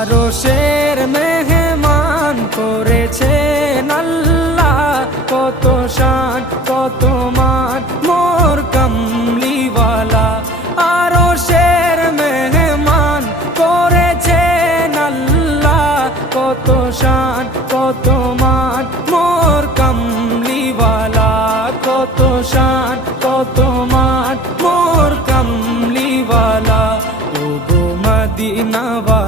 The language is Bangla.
আরশের মেহমান করেছেন আল্লাহ, কত শান কত মান মোর কামলিওয়ালা। আরশের মেহমান করেছেন আল্লাহ, কত শান কত মান মোর কামলিওয়ালা, কত শান কত মান মোর কামলিওয়ালা। ও গো মদিনাওয়ালা